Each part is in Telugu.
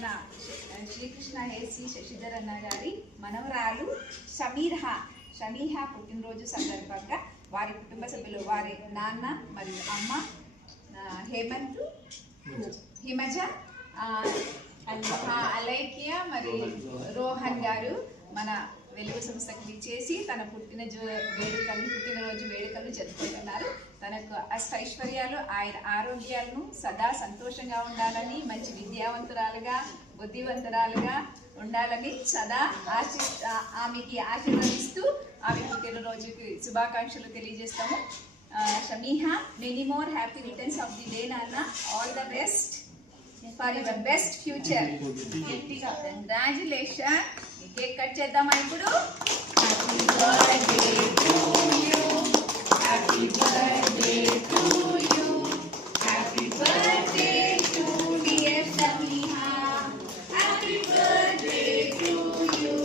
మన శ్రీకృష్ణ హేసి శశిధర్ అన్న గారి మనవరాలు షమీహ పుట్టినరోజు సందర్భంగా వారి కుటుంబ సభ్యులు వారి నాన్న మరియు అమ్మ హేమంత్, హిమజ, అలైకియా మరి రోహన్ గారు మన వెలుగు సంస్థకు విచ్చేసి తన పుట్టినరోజు వేడుకలు జరుపుకుంటున్నారు. తనకు అష్టైశ్వర్యాలు ఆయన ఆరోగ్యాలను సదా సంతోషంగా ఉండాలని, మంచి విద్యావంతురాలుగా బుద్ధివంతురాలుగా ఉండాలని సదా ఆమెకి ఆశీర్వదిస్తూ ఆమె పుట్టినరోజుకి శుభాకాంక్షలు తెలియజేస్తాము. Shamiha, many more happy returns of the day నాన్న. All the best for your best future. Congratulation. Cake cut చేద్దామా ఇప్పుడు? Happy birthday to you, happy birthday to you, happy birthday to dear Shamiha, happy birthday to you.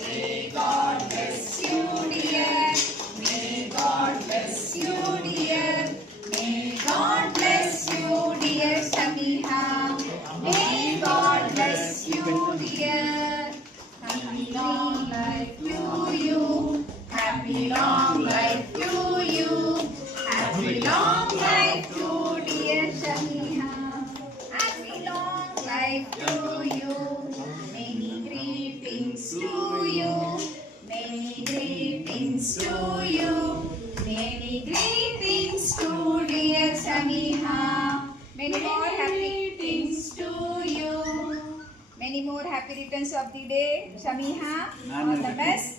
May God bless you dear, may God bless you dear, may God bless you dear Shamiha, may God bless you dear. Happy long life to you, happy long life to you, happy long life to dear Shamiha, happy long life to you, many greetings to you, many greetings to you, many greetings to dear Shamiha, many more happy greetings to you. Many more happy returns of the day, Shamiha. All the best.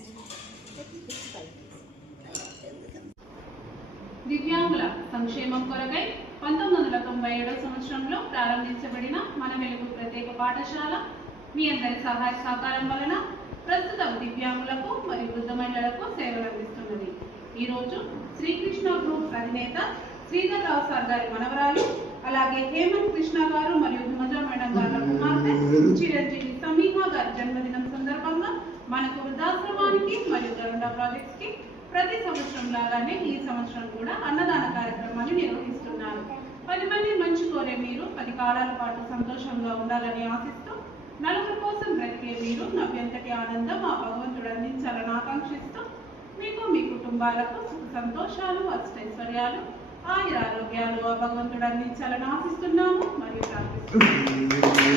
దివ్యాంగుల సంక్షేమం కొరకై 1997 సంవత్సరంలో ప్రారంభించబడిన మన వెలుగు ప్రత్యేక పాఠశాల మీ అందరి సహాయ సహకారం వలన ప్రస్తుతం దివ్యాంగులకు మరియు వృద్ధ మహిళలకు సేవలు అందిస్తున్నది. ఈరోజు శ్రీకృష్ణ గ్రూప్ అధినేత శ్రీధర్ రావు సార్ గారి మనవరాలు, అలాగే హేమంత్ కృష్ణ గారు మరియు హిమజా మేడం గారి కుమార్తె చిరంజీవి షమీహ గారి జన్మదినం సందర్భంగా మనకు వృద్ధాశ్రమానికి మరియు గరుడ ప్రాజెక్ట్స్ కి ప్రతి సంవత్సరం లాగానే ఈ సంవత్సరం కూడా అన్నదాన కార్యక్రమాన్ని నిర్వహిస్తున్నారు. 10 మంది మంచి కోరే మీరు 10 కాలాల పాటు సంతోషంగా ఉండాలని ఆశిస్తూ, నలుగురు కోసం బ్రతికే మీరు నవ్యంతటి ఆనందం ఆ భగవంతుడు అందించాలని ఆకాంక్షిస్తూ, మీకు మీ కుటుంబాలకు సుఖ సంతోషాలు, అష్టైశ్వర్యాలు, ఆయురారోగ్యాలు ఆ భగవంతుడు అందించాలని ఆశిస్తున్నాము మరియు ప్రార్థిస్తున్నాము.